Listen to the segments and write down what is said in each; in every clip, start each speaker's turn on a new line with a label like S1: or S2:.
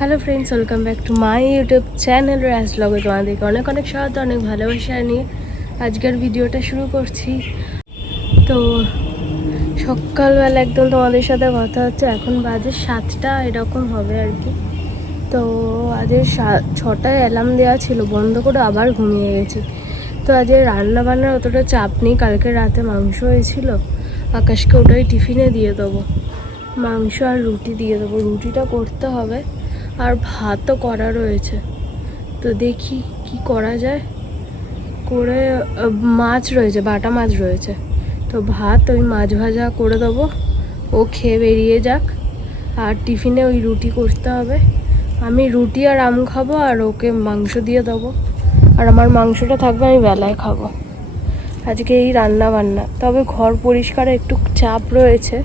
S1: Hello friends welcome back to my YouTube channel Raj ব্লগে তোমাদেরকে অনেক অনেক স্বাগত, অনেক ভালোবাসা নিয়ে আজকের ভিডিওটা শুরু করছি। তো সকালবেলা একদম তোমাদের সাথে কথা হচ্ছে, এখন বাজে সাতটা, এরকম হবে আর কি। তো আজকে সা- ছটায় অ্যালার্ম দেওয়া ছিল, বন্ধ করে আবার ঘুমিয়ে গেছি। তো আজকে রান্না বান্নার অতটা চাপ নেই, কালকে রাতে মাংস হয়েছিল, আকাশকে ওটাই টিফিনে দিয়ে দেবো। মাংস আর রুটি দিয়ে দেবো, রুটিটা করতে হবে। আর ভাতও করা রয়েছে। তো দেখি কি করা যায়। করে মাছ রয়েছে, বাটা মাছ রয়েছে। তো ভাত ওই মাছ ভাজা করে দেবো। ও খেয়ে বেরিয়ে যাক। আর টিফিনে ওই রুটি করতে হবে। আমি রুটি আর আম খাব আর ওকে মাংস দিয়ে দেবো। আর আমার মাংসটা থাকবে আমি বেলায় খাব। আজকে এই রান্না বান্না তবে ঘর পরিষ্কার একটু চাপ রয়েছে।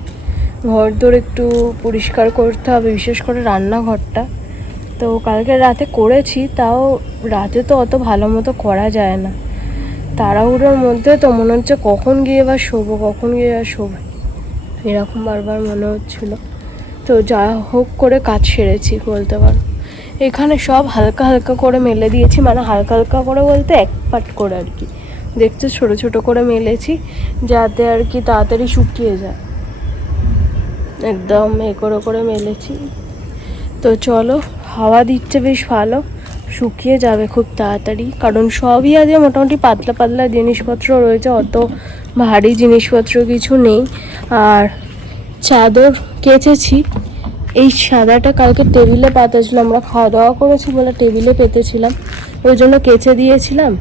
S1: ঘর দোর একটু পরিষ্কার করতে হবে, বিশেষ করে রান্নাঘরটা। তো কালকে রাতে করেছি, তাও রাতে তো অত ভালো মতো করা যায় না। তাড়াহুড়োর মধ্যে তো মনে হচ্ছে কখন গিয়ে বা শোবো, কখন গিয়ে বা শোবো। এরকম বারবার মনে হচ্ছিল। তো যা হোক করে কাজ সেরেছি বলতে পারো। এখানে সব হালকা হালকা করে মেলে দিয়েছি মানে হালকা হালকা করে বলতে এক পাট করে আর কি। দেখছ ছোট ছোট করে মেলেছি, যাতে আর কি তাড়াতাড়ি শুকিয়ে যায়। একদম এ করে করে মেলেছি। তো চলো হাওয়া দিচ্ছে বেশ ভালো, শুকিয়ে যাবে খুব তাড়াতাড়ি। কারণ সবই আজকে মোটামুটি পাতলা পাতলা জিনিসপত্র রয়েছে, অত ভারী জিনিসপত্র কিছু নেই। আর চাদর কেচেছি, এই সাদাটা কালকে টেবিলে পাতা ছিল আমরা খাওয়া দাওয়া করেছি বলে টেবিলে পেতেছিলাম, ওই জন্য কেচে দিয়েছিলাম।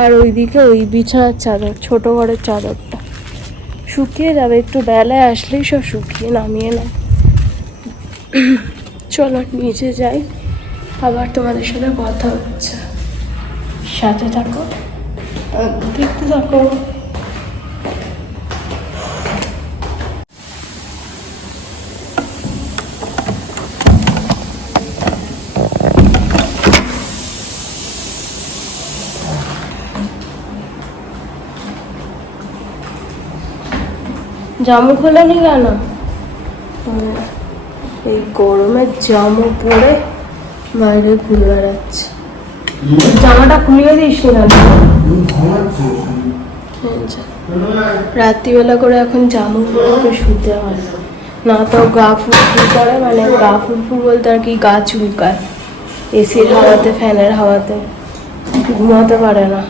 S1: আর ওইদিকে ওই বিছানার চাদর, ছোট ঘরের চাদরটা। শুকিয়ে যাবে, একটু বেলায় আসলেই সব শুকিয়ে নামিয়ে না চলো নিচে যাই। আবার তোমাদের সাথে কথা হচ্ছে। সাথে থাকো। দেখতে থাকো। জামু খোলেনি কেন? এই গরমে জামু পরে বাইরে ঘুরে বেড়াচ্ছে। জামাটা খুলিয়ে দিস না। রাত্রিবেলা করে এখন জামু পরে শুতে হয় না। তো গা ফুরফুর করে মানে গা ফুরফুর বলতে আর কি গা চুলকায়। এসির হাওয়াতে, ফ্যানের হাওয়াতে। ঘুমাতে পারে না।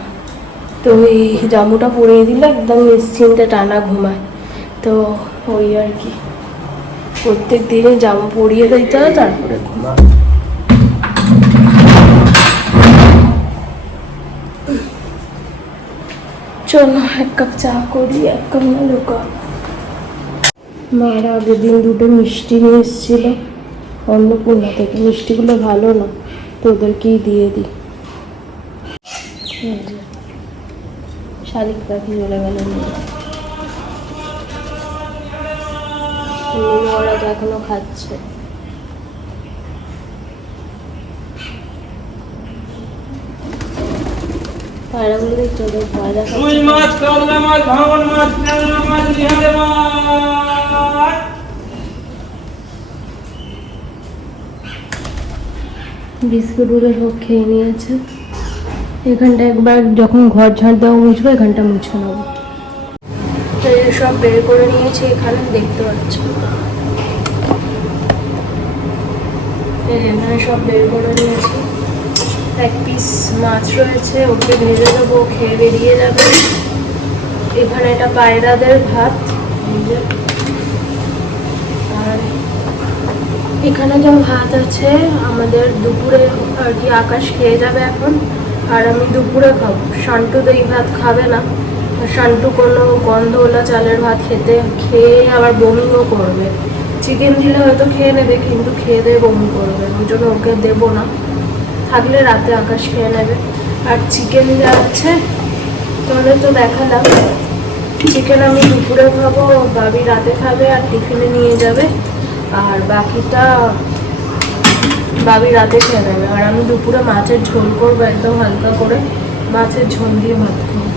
S1: তো এই জামুটা পরিয়ে দিলে একদম নিশ্চিন্তে টানা ঘুমায়। তো ওই আর কি। প্রত্যেক দিনে জামা পরিয়ে দিতে হয়, তারপরে ঘুমাবে। চলো, এক কাপ চা করি, এক কাপ না দু কাপ আগের দিন দুটো মিষ্টি নিয়ে এসেছিল। অন্নপূর্ণা থেকে মিষ্টিগুলো ভালো না, তো ওদেরকেই দিয়ে দিই। শালিক পাখি চলে গেল। নিয়ে এখনও খাচ্ছে। পায়রাগুলো দেখছ? ওদের
S2: রুই মাছ কাতলা মাছ ভাঙন মাছ ট্যাংরা মাছ রিহাদে মাছ।
S1: বিস্কুটগুলো সব খেয়ে নিয়েছে। এখানটা একবার যখন ঘর ঝাঁট দেওয়া মুছবো এখানটা মুছে নেব। সব বের করে নিয়েছি এখানে, দেখতে পাচ্ছ? এখানে সব বের করে নিয়েছি। এক পিস মাছ রয়েছে, ওকে ভেজে দেবো খেয়ে বেরিয়ে যাবে। এখানে এটা পায়রাদের ভাত আর এখানে যা ভাত আছে, আমাদের দুপুরে আর কি আকাশ খেয়ে যাবে এখন। আর আমি দুপুরে খাব। শান্টু এই ভাত খাবে না। শান্টু কোনো গন্ধওয়ালা চালের ভাত খেতে, খেয়ে আবার বমিও করবে। চিকেন দিলে হয়তো খেয়ে নেবে, কিন্তু খেয়ে দিয়ে বমি করবে ওই জন্য ওকে দেবো না। থাকলে রাতে আকাশ খেয়ে নেবে। আর চিকেন যা আছে তোমাদের তো দেখালাম। চিকেন আমি দুপুরে খাব বাবি রাতে খাবে আর টিফিনে নিয়ে যাবে। আর বাকিটা বাবি রাতে খেয়ে নেবে। আর আমি দুপুরে মাছের ঝোল করব একদম হালকা করে। মাছের ঝোল দিয়ে ভাত খাব।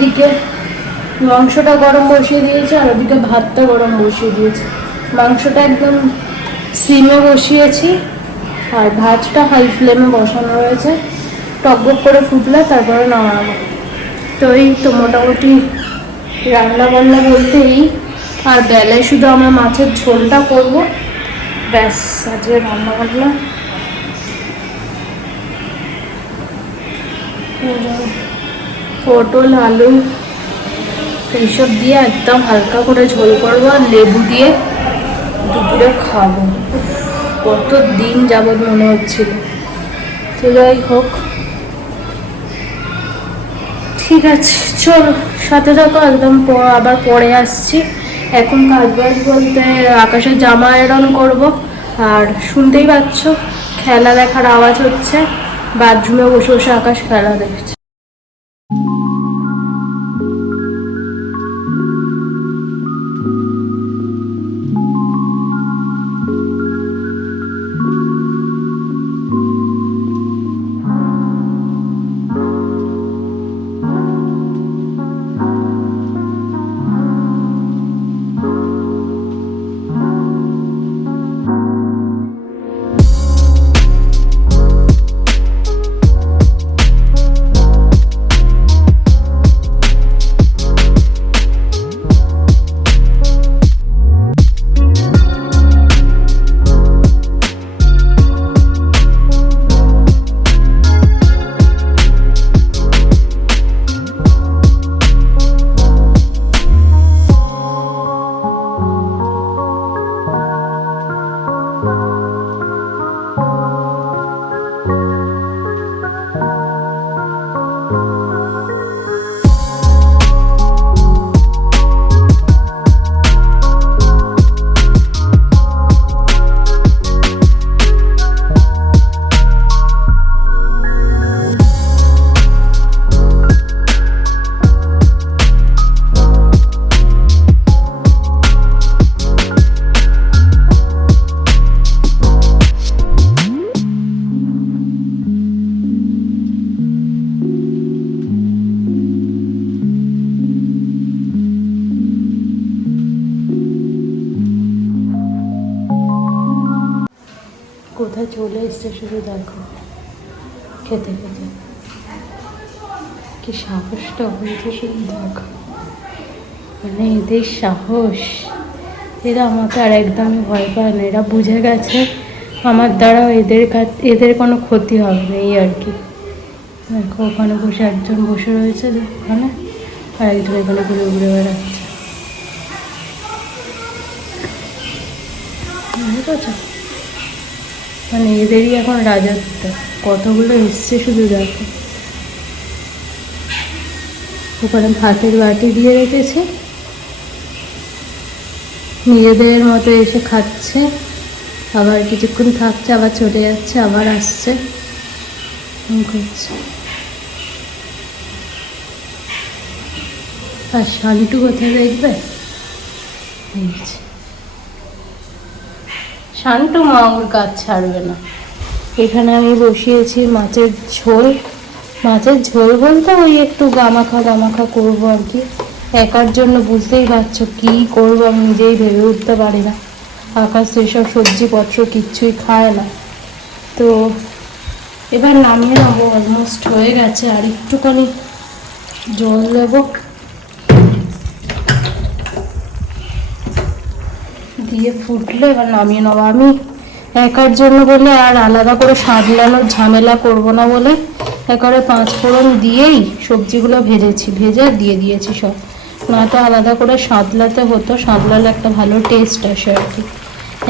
S1: এদিকে মাংসটা গরম বসিয়ে দিয়েছে আর ওদিকে ভাতটা গরম বসিয়ে দিয়েছে। মাংসটা একদম সিমে বসিয়েছি আর ভাতটা হাই ফ্লেমে বসানো রয়েছে। টকবক করে ফুটলে তারপরে নামাবো। তো এই তো মোটামুটি রান্না বান্না বলতে এই আর বেলায় শুধু আমরা মাছের ঝোলটা করব। ব্যাস, আজকে রান্না বান্না। পটল, আলু, এইসব দিয়ে একদম হালকা করে ঝোল করব আর লেবু দিয়ে দুপুরে খাব। কত দিন যাবৎ মনে হচ্ছিল। তো যাই হোক। ঠিক আছে, চলো, সাথে থাকো, একদম আবার পরে আসছি। এখন কাজ বাজ বলতে আকাশের জামা আয়রন করব। আর শুনতেই পাচ্ছ, খেলা দেখার আওয়াজ হচ্ছে। বাথরুমে বসে বসে আকাশ খেলা দেখছে। এসছে শুধু দেখো। খেতে খেতে। কি সাহসটা হয়েছে শুধু দেখো। মানে এদের সাহস। এরা আমাকে আর একদমই ভয় পায় না। এরা বুঝে গেছে আমার দ্বারা এদের এদের কোনো ক্ষতি হবে না, এই আর কি। দেখো, ওখানে বসে একজন বসে রয়েছে, ওখানে আর একজন এখানে ঘুরে ঘুরে বেড়াচ্ছে। বুঝতে পারছ মানে এদেরই এখন রাজত্ব। কতগুলো এসছে শুধু দেখো। ওখানে ভাতের বাটি দিয়ে রেখেছে। নিজেদের মতো এসে খাচ্ছে। আবার কিছুক্ষণ থাকছে, আবার চলে যাচ্ছে, আবার আসছে। করছে। আর শান্টু কোথায় দেখবে। শান্ত মা ওর কাজ ছাড়বে না। এখানে আমি বসিয়েছি মাছের ঝোল। মাছের ঝোল বলতে ওই একটু গামাখা গামাখা করব আর কি। একার জন্য বুঝতেই পারছ কি করব আমি নিজেই ভেবে উঠতে পারি না। আকাশ সেসব সবজিপত্র কিচ্ছুই খায় না। তো এবার নামিয়ে নেব অলমোস্ট হয়ে গেছে। আর একটুখানি জল দেবো দিয়ে ফুটলে, এবার নামিয়ে নেব আমি। একার জন্য বলে আর আলাদা করে সাদলানোর ঝামেলা করব না বলে একারে পাঁচ ফোড়ন দিয়েই সবজিগুলো ভেজেছি, ভেজে দিয়ে দিয়েছি সব। না তো আলাদা করে সাদলাতে হতো সাদলালে একটা ভালো টেস্ট আসে আর কি।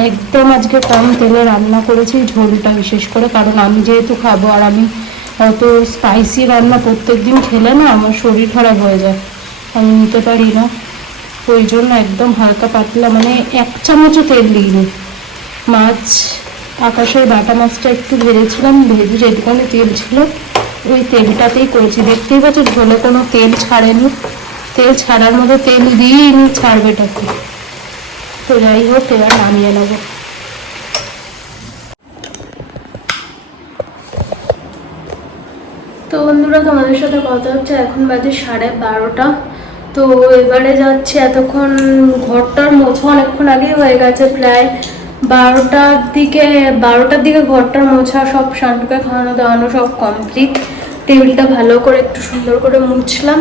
S1: একদম আজকে কম তেলে রান্না করেছি ঝোলটা বিশেষ করে, কারণ আমি যেহেতু খাব আর আমি অত স্পাইসি রান্না প্রত্যেকদিন খেলে না আমার শরীর খারাপ হয়ে যায়। আমি নিতে পারি না। ওই জন্য একদম হালকা পাতলা মানে এক চামচও তেল দিইনি। মাছ, আকাশের বাটা মাছটা একটু ভেজেছিলাম, ভেজে যেটুখানি তেল ছিল, ওই তেলটাতেই করেছি। দেখতেই পাচ্ছ ঝোলে কোনো তেল ছাড়েনি। তেল ছাড়ার মতো তেল দিয়েই নি ছাড়বেটাকে তো যাই হোক, এবার নামিয়ে নেব। তো বন্ধুরা, তোমাদের সাথে কথা হচ্ছে, এখন বাজে সাড়ে বারোটা। তো এবারে যাচ্ছে এতক্ষণ ঘরটার মোছা অনেকক্ষণ আগেই হয়ে গেছে প্রায়। বারোটার দিকে বারোটার দিকে ঘরটার মোছা, সব শান্তুকে খাওয়ানো দাওয়ানো সব কমপ্লিট টেবিলটা ভালো করে একটু সুন্দর করে মুছলাম।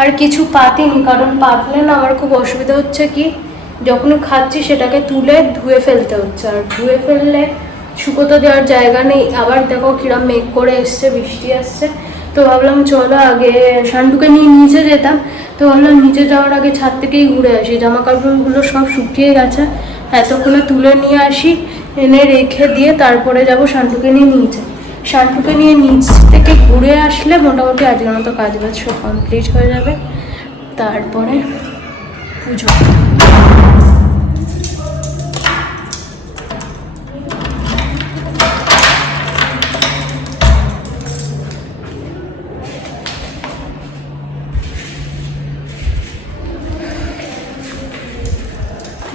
S1: আর কিছু পাতিনি, কারণ পাতলে না আমার খুব অসুবিধা হচ্ছে কি, যখন খাচ্ছি সেটাকে তুলে ধুয়ে ফেলতে হচ্ছে। আর ধুয়ে ফেললে শুকোতে দেওয়ার জায়গা নেই। আবার দেখো কিরম মেঘ করে এসছে, বৃষ্টি আসছে। তো ভাবলাম চলো আগে শান্টুকে নিয়ে নিচে যেতাম। তো ভাবলাম নিচে যাওয়ার আগে ছাদ থেকেই ঘুরে আসি। জামা কাপড়গুলো সব শুকিয়ে গেছে। এতক্ষণে তুলে নিয়ে আসি, এনে রেখে দিয়ে তারপরে যাব শান্টুকে নিয়ে নিচে। শান্টুকে নিয়ে নিচ থেকে ঘুরে আসলে মোটামুটি আজকের মতো কাজ বাজ সব কমপ্লিট হয়ে যাবে। তারপরে পুজো।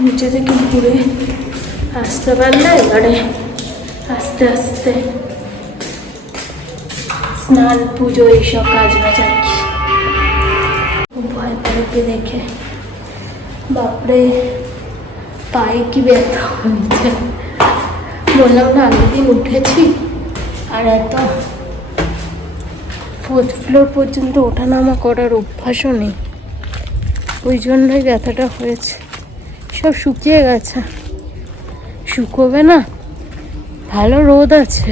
S1: নিচে থেকে ঘুরে আসতে পারলে এবারে আস্তে আস্তে স্নান, পুজো, এইসব কাজ বাজ ভয় লাগে দেখে। বাপরে, পায়ে কি ব্যথা হচ্ছে? বললাম না আগের দিন উঠেছি? আর এত ফোর্থ ফ্লোর পর্যন্ত ওঠানামা করার অভ্যাসও নেই। ওই জন্যই ব্যথাটা হয়েছে। সব শুকিয়ে গেছে। শুকোবে না। ভালো রোদ আছে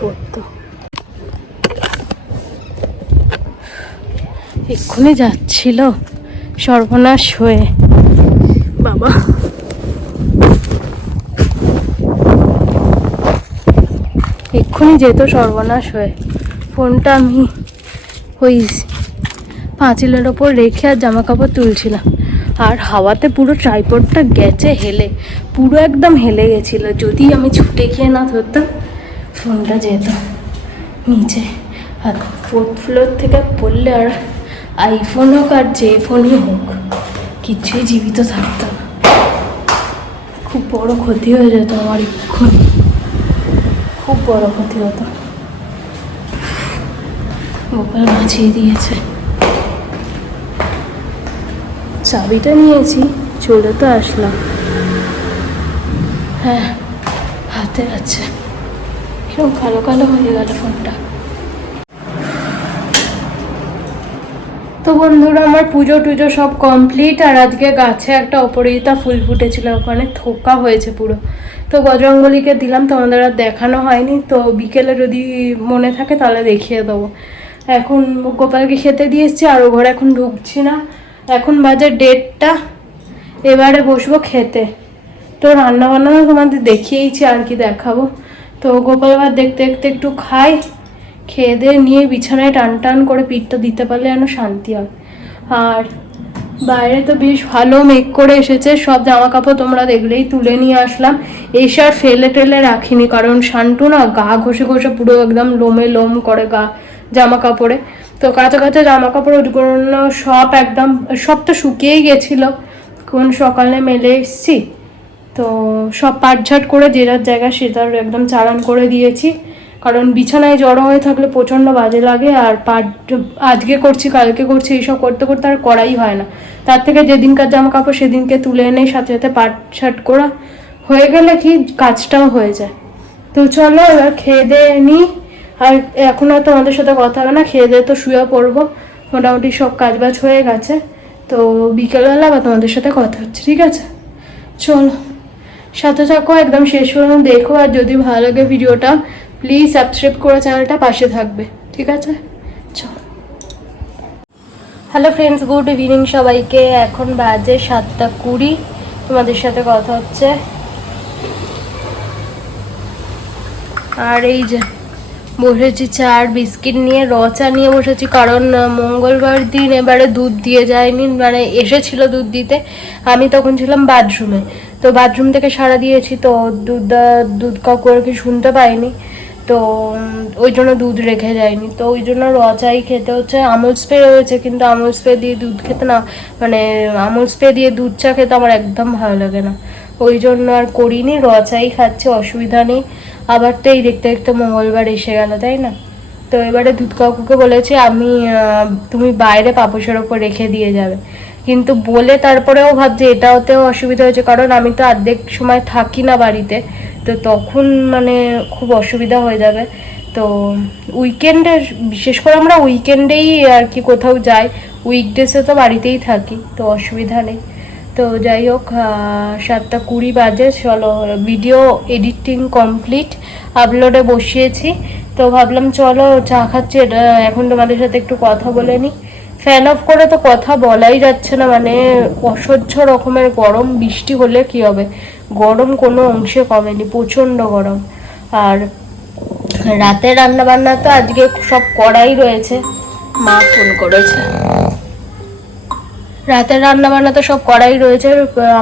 S1: করতো এক্ষুনি যাচ্ছিল সর্বনাশ হয়ে। বাবা। এক্ষুনি যেত সর্বনাশ হয়ে। ফোনটা আমি ওই পাঁচিলের ওপর রেখে আর জামা কাপড় তুলছিলাম। আর হাওয়াতে পুরো ট্রাইপডটা গেছে হেলে পুরো একদম হেলে গেছিল। যদি আমি ছুটে খেয়ে না ধরতাম ফোনটা যেত নিচে। আর ফোর্থ ফ্লোর থেকে পড়লে আর আইফোন হোক আর যে ফোনই হোক, কিছুই জীবিত থাকতো না। খুব বড় ক্ষতি হয়ে যেত আমার এক্ষুনি। খুব বড় ক্ষতি হতো। গোপাল বাঁচিয়ে দিয়েছে। চাবিটা নিয়েছি, চলে তো আসলাম। হ্যাঁ হাতে আছে। এরকম কালো কালো হয়ে গেল ফোনটা তো বন্ধুরা, আমার পুজো টুজো সব কমপ্লিট আর আজকে গাছে একটা অপরাজিতা ফুল ফুটেছিল, ওখানে থোকা হয়েছে পুরো। তো বজরঙ্গলিকে দিলাম, তোমাদের আর দেখানো হয়নি, তো বিকেলে যদি মনে থাকে তাহলে দেখিয়ে দেবো। এখন গোপালকে খেতে দিয়ে এসছি, আর ও ঘরে এখন ঢুকছি না। এখন বাজে ডেটটা এবারে বসবো খেতে। তো রান্না বান্না তোমাদের দেখিয়েইছি, আর কি দেখাবো। তো গোপাল ভাত দেখতে দেখতে একটু খাই খেয়ে দিয়ে নিয়ে বিছানায় টান টান করে পিঠটা দিতে পারলে যেন শান্তি হয়। আর বাইরে তো বেশ ভালো মেঘ করে এসেছে, সব জামা কাপড় তোমরা দেখলেই তুলে নিয়ে আসলাম। এসে আর ফেলে টেলে রাখিনি, কারণ শান্টু না গা ঘষে ঘষে পুরো একদম লোমে লোম করে গা জামা কাপড়ে তো কাঁচা কাঁচা জামা কাপড় ওগুলো সব একদম, সব তো শুকিয়েই গেছিল। কোন সকালে মেলে এসছি। তো সব পাটঝাট করে যে যার জায়গা সে তার একদম চালান করে দিয়েছি। কারণ বিছানায় জড়ো হয়ে থাকলে প্রচণ্ড বাজে লাগে আর পাট আজকে করছি, কালকে করছি, এইসব করতে করতে আর করাই হয় না। তার থেকে যেদিনকার জামা কাপড় সেদিনকে তুলে এনে সাথে সাথে পাট শাট করা হয়ে গেলে কি কাজটাও হয়ে যায়। তো চলো এবার খেয়ে দিয়ে নিই আর এখন আর তোমাদের সাথে কথা হবে না, খেয়ে দিয়ে তো শুয়ে পড়ব। মোটামুটি সব কাজ বাজ হয়ে গেছে। তো বিকেলবেলা আবার তোমাদের সাথে কথা হচ্ছে, ঠিক আছে? চলো, সাথে থাকো, একদম শেষ পর্যন্ত দেখো। আর যদি ভালো লাগে ভিডিওটা প্লিজ সাবস্ক্রাইব করে চ্যানেলটা পাশে থাকবে, ঠিক আছে? চল। হ্যালো ফ্রেন্ডস গুড ইভিনিং সবাইকে। এখন বাজে সাতটা কুড়ি। তোমাদের সাথে কথা হচ্ছে। আর এই যে, বসেছি চা আর বিস্কিট নিয়ে, র চা নিয়ে বসেছি, কারণ মঙ্গলবার দিন এবারে দুধ দিয়ে যায়নি মানে এসেছিল দুধ দিতে। আমি তখন ছিলাম বাথরুমে। তো বাথরুম থেকে সারা দিয়েছি, তো দুধ দুধ কাকু আর কি শুনতে পাইনি। তো ওই জন্য দুধ রেখে যায়নি তো ওই জন্য র চাই খেতে হচ্ছে আমুল স্প্রে রয়েছে, কিন্তু আমুল স্প্রে দিয়ে দুধ খেতে না মানে আমুল স্প্রে দিয়ে দুধ চা খেতে আমার একদম ভালো লাগে না। ওই জন্য আর করিনি র চাই খাচ্ছি, অসুবিধা নেই। আবার তো এই দেখতে দেখতে মঙ্গলবার এসে গেল, তাই না? তো এবারে দুধ কাকুকে বলেছি, আমি তুমি বাইরে পাপোশের ওপর রেখে দিয়ে যাবে। কিন্তু বলে তারপরেও ভাবছি, এটাতেও অসুবিধা হয়েছে। কারণ আমি তো অর্ধেক সময় থাকি না বাড়িতে, তো তখন মানে খুব অসুবিধা হয়ে যাবে। তো উইকেন্ডে বিশেষ করে আমরা উইকেন্ডেই আর কি কোথাও যাই, উইকডেসে তো বাড়িতেই থাকি, তো অসুবিধা নেই। তো যাই হোক সাতটা কুড়ি বাজে, চলো ভিডিও এডিটিং কমপ্লিট আপলোডে বসিয়েছি। তো ভাবলাম, চলো, চা খাচ্ছি, এটা এখন তোমাদের সাথে একটু কথা বলে নিই। ফ্যান অফ করে তো কথা বলাই যাচ্ছে না মানে অসহ্য রকমের গরম, বৃষ্টি হলে কি হবে? গরম কোনো অংশে কমেনি, প্রচণ্ড গরম। আর রাতে রান্না বান্না তো আজকে সব করাই রয়েছে। মা ফোন করেছে। রাতের রান্না বান্না তো সব করাই রয়েছে,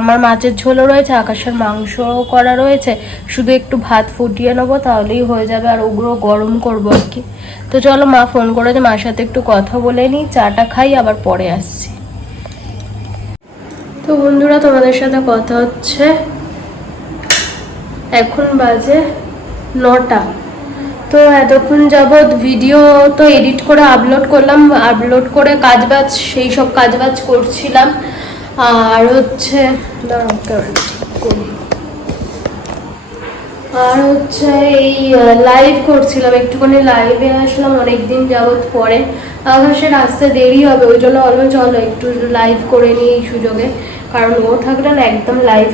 S1: আমার মাছের ঝোলও রয়েছে, আকাশের মাংসও করা রয়েছে, শুধু একটু ভাত ফুটিয়ে নেব, তাহলেই হয়ে যাবে, আর ওগুলো গরম করব আর কি। তো চলো মা ফোন করেছে মার সাথে একটু কথা বলে নিই, চাটা খাই, আবার পরে আসছি। তো বন্ধুরা, তোমাদের সাথে কথা হচ্ছে, এখন বাজে নটা। তো এতক্ষণ যাবৎ ভিডিও তো এডিট করে আপলোড করলাম আপলোড করে কাজ বাজ, সেই সব কাজ বাজ করছিলাম। আর হচ্ছে। আর হচ্ছে এই লাইভ করছিলাম, একটুখানি লাইভে আসলাম, অনেকদিন যাবৎ পরে। আকাশের আসতে দেরি হবে, ওই জন্য অল্প চলো একটু লাইভ করে নিই এই সুযোগে। কারণ ও থাকলে না একদম লাইভ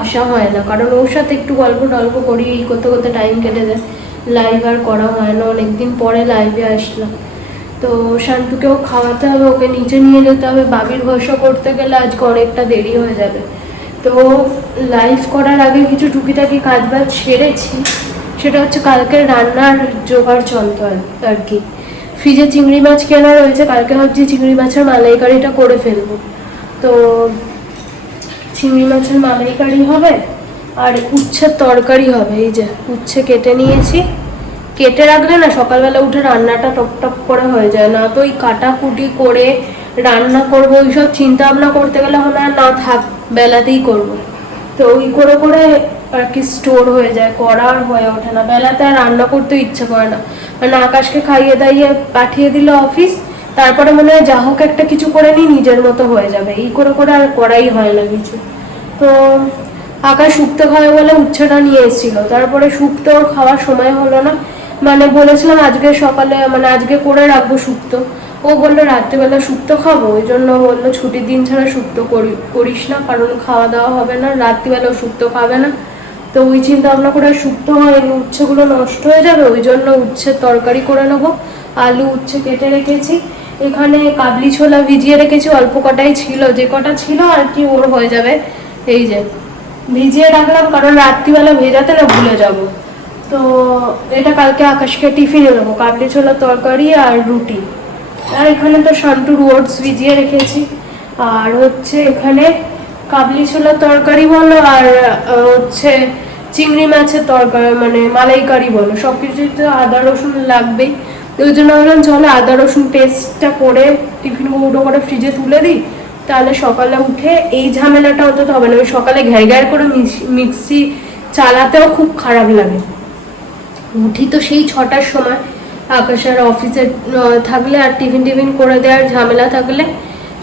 S1: আসা হয় না। কারণ ওর সাথে একটু গল্প টল্প করি, এই করতে করতে টাইম কেটে যায়। লাইভ আর করা হয় না, অনেকদিন পরে লাইভে আসলাম। তো শান্তুকেও খাওয়াতে হবে, ওকে নিচে নিয়ে যেতে হবে, বাবির ভরসা করতে গেলে আজকে অনেকটা দেরি হয়ে যাবে। তো লাইভ করার আগে কিছু টুকিটাকি কাজ বাজ সেরেছি, সেটা হচ্ছে কালকে রান্নার জোগাড় চলতো আর- আর কি। ফ্রিজে চিংড়ি মাছ কেনা রয়েছে, কালকে ভাবছি চিংড়ি মাছের মালাইকারিটা করে ফেলব। তো চিংড়ি মাছের মালাইকারি হবে আর উচ্ছের তরকারি হবে, এই যে উচ্ছে কেটে নিয়েছি। কেটে রাখলে না সকালবেলা উঠে রান্নাটা টপ টপ করে হয়ে যায়, না তো ওই কাটাকুটি করে রান্না করব, ওইসব চিন্তা ভাবনা করতে গেলে মনে হয় না থাক, বেলাতেই করব। তো ওই করে করে আর কি স্টোর হয়ে যায়, করা আর হয়ে ওঠে না, বেলাতে আর রান্না করতে ইচ্ছে করে না। মানে আকাশকে খাইয়ে দাইয়ে পাঠিয়ে দিল অফিস, তারপরে মনে হয় যা হোক একটা কিছু করে নিই, নিজের মতো হয়ে যাবে, এই করে করে আর করাই হয় না কিছু। তো আকাশ শুক্তো খাবে বলে উচ্ছেটা নিয়ে এসেছিল। তারপরে শুক্তো ওর খাওয়ার সময় হলো না। মানে বলেছিলাম আজকে সকালে মানে আজকে করে রাখব শুক্তো। ও বলল, রাত্রিবেলা শুক্তো খাব? ওই জন্য বলল, ছুটির দিন ছাড়া শুক্তো করি, করিস না, কারণ খাওয়া দাওয়া হবে না, রাত্রিবেলাও শুক্তো খাবে না। তো ওই চিন্তা ভাবনা করে শুক্তো হয়নি। উচ্ছেগুলো নষ্ট হয়ে যাবে, ওই জন্য উচ্ছের তরকারি করে নেব। আলু উচ্ছে কেটে রেখেছি। এখানে কাবলি ছোলা ভিজিয়ে রেখেছি, অল্প কটাই ছিল। যে কটা ছিল আর কি ওর হয়ে যাবে। এই যে ভিজিয়ে রাখলাম, কারণ রাত্রিবেলা ভেজাতে না ভুলে যাব। তো এটা কালকে আকাশকে টিফিনে দেবো, কাবলি ছোলার তরকারি আর রুটি। আর এখানে তো শান্তুর ওটস ভিজিয়ে রেখেছি। আর হচ্ছে এখানে কাবলি ছোলার তরকারি বলো, আর হচ্ছে চিংড়ি মাছের তরকারি মানে মালাইকারি বলো সব কিছুই তো আদা, রসুন লাগবেই। তো ওই জন্য ভাবলাম চলো আদা, রসুন পেস্টটা করে টিফিন কৌটো করে ফ্রিজে তুলে দিই। তাহলে সকালে উঠে এই ঝামেলাটা অন্তত হবে না। ওই সকালে ঘ্যার ঘ্যার করে মিক্সি চালাতেও খুব খারাপ লাগে। উঠি তো সেই ছটার সময়। আকাশের অফিসে থাকলে আর টিফিন টিফিন করে দেওয়ার ঝামেলা থাকলে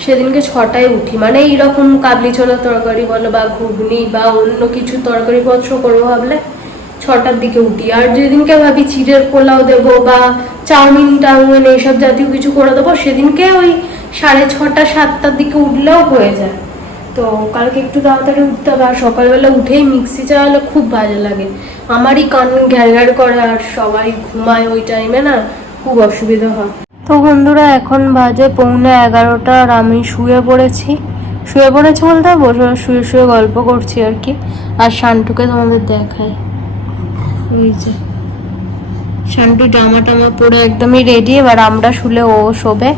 S1: সেদিনকে ছটায় উঠি। মানে এইরকম কাবলি ছোলা তরকারি বলো বা ঘুগনি বা অন্য কিছু তরকারি পত্র করব ভাবলে ছটার দিকে উঠি। আর যেদিনকে ভাবি চিড়ের পোলাও দেবো বা চাউমিন, টাউমিন, এইসব জাতীয় কিছু করে দেবো, সেদিনকে ওই সাড়ে ছটা, সাতটার দিকে উঠলেও হয়ে যায়। তো কালকে একটু তাড়াতাড়ি উঠতে হবে আর সকালবেলা উঠেই মিক্সি চালালে খুব বাজে লাগে। আমারই কান ঘ্যার করে আর সবাই ঘুমায় ওই টাইমে না, খুব অসুবিধা হয়। তো বন্ধুরা, এখন বাজে পৌনে এগারোটা আর আমি শুয়ে পড়েছি। শুয়ে পড়েছি বলতে বসে শুয়ে শুয়ে গল্প করছি আর কি। আর শান্টুকে তোমাদের দেখায় ওই যে, শান্টু জামা টামা পরে একদমই রেডি এবার আমরা শুলে ও শোবে।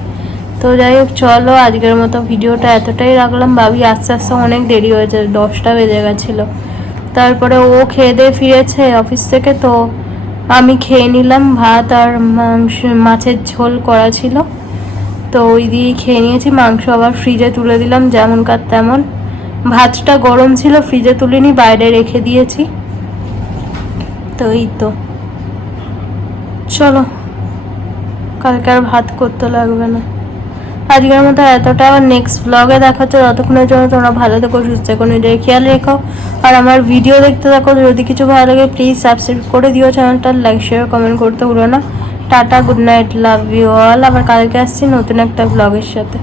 S1: তো যাই হোক চলো, আজকের মতো ভিডিওটা এতটাই রাখলাম। ভাবি আস্তে আস্তে অনেক দেরি হয়েছে, দশটা বেজে গেছিল। তারপরে ও খেয়ে দিয়ে ফিরেছে অফিস থেকে, তো আমি খেয়ে নিলাম ভাত আর মাংস, মাছের ঝোল করা ছিল। তো ওই দিয়েই খেয়ে নিয়েছি, মাংস আবার ফ্রিজে তুলে দিলাম যেমনকার তেমন। ভাতটা গরম ছিল, ফ্রিজে তুলিনি, বাইরে রেখে দিয়েছি। তো এই তো। চলো, কালকে আর ভাত করতে লাগবে না। আজকের মতো এতটা। নেক্সট ব্লগে দেখাচ্ছে, ততক্ষণের জন্য তোমরা ভালো থেকো, সুস্থ থেকো, নিজের খেয়াল রেখো। আর আমার ভিডিও দেখতে থাকো, যদি কিছু ভালো লাগে প্লিজ সাবস্ক্রাইব করে দিও চ্যানেলটা লাইক শেয়ার কমেন্ট করতে ভুলো না। Tata good night love you all আবার কালকে আসছি নতুন একটা ব্লগের সাথে।